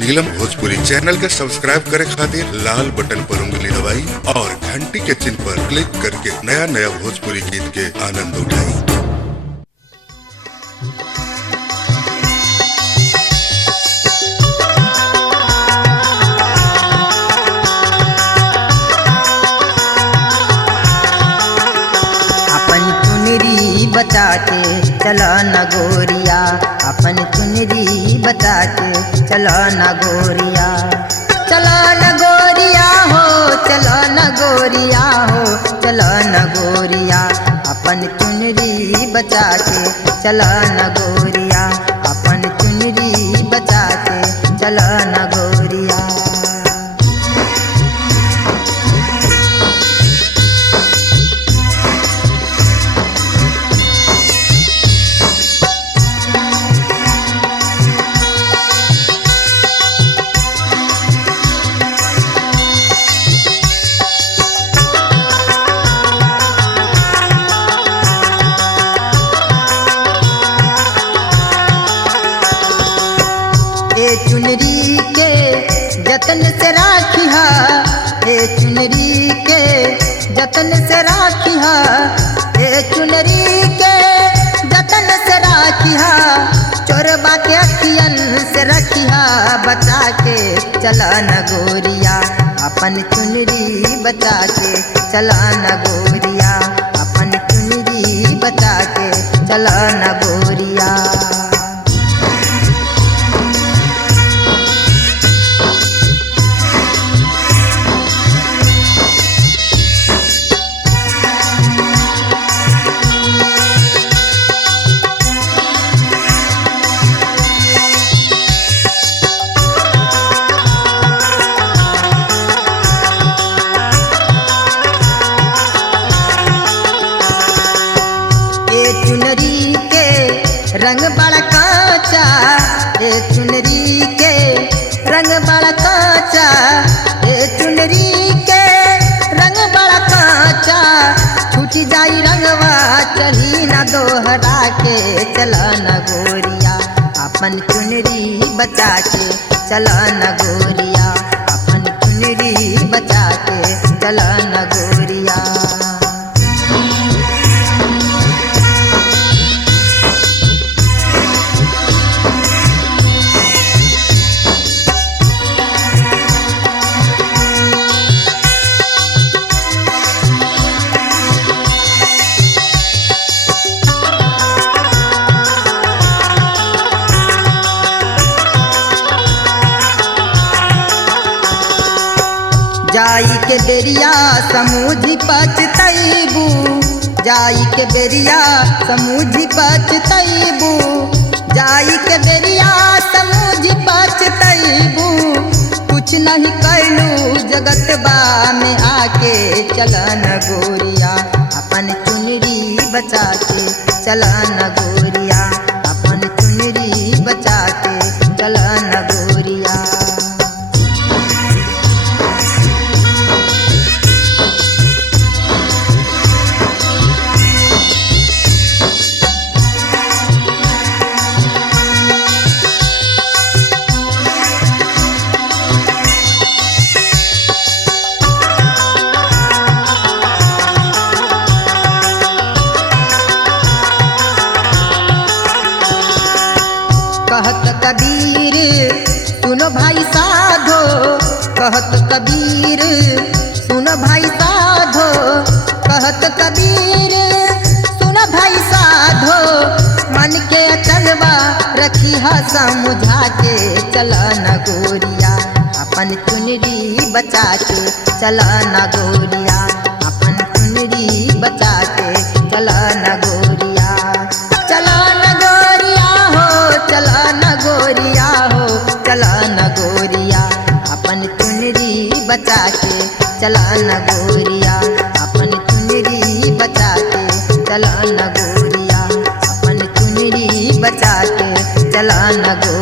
नीलम Bhojpuri channel के subscribe करे खातिर लाल बटन पर उंगली दबाई और घंटी के चिन्ह पर क्लिक करके नया नया भोजपुरी गीत के आनंद उठाई। बचा के चलो न गोरिया, अपन चुनरी बचा के चलो न गोरिया, चलो न गोरिया हो, चलो न गोरिया हो, चलो न गोरिया, अपन चुनरी बचा के चलो न गोरिया, अपन चुनरी बचा के चलो न गोरिया। चुनरी के जतन से राखिहा, ए चुनरी के जतन से राखिहा, ए चुनरी के जतन से राखिहा, चोरबा के अखियन से रखिहा, बचा के चला न गोरिया, अपन चुनरी बचा के चला न गोरिया, अपन चुनरी बचा के चला न गोरिया। चुनरी के रंग बड़ा काचा, ए चुनरी के रंग बड़ा काचा, ए चुनरी के रंग बड़ा काचा, छूट जाई रंगवा चली न दोहरा के चला न गोरिया, अपन चुनरी बचा के चला न गोरिया, अपन चुनरी बचा के चला न गोरिया। जाई के बेरिया समूझी पछतैबू, जाई के बेरिया समूझी पछतैबू, जाई के बेरिया समूझी पछतैबू, कुछ नहीं कैलू जगत बा में आके चला न गोरिया, अपन चुनरी बचा के चला न गोरिया, अपन चुनरी बचा के चला न गोरिया। कहत कबीर सुनो भाई साधो, कहत कबीर सुनो भाई साधो, कहत कबीर सुनो भाई साधो, मन के अचलवा रखिहा समझा के चला न गोरिया, अपन चुनरी बचा के चला न गोरिया, अपन चुनरी बचा के चला न गोरिया, चला न गोरिया हो, चला न गोरिया हो, चला न गोरिया, अपन चुनरी बचा के चला न गोरिया, अपन चुनरी बचा के चला न गोरिया, अपन चुनरी बचा के चला न गोरिया।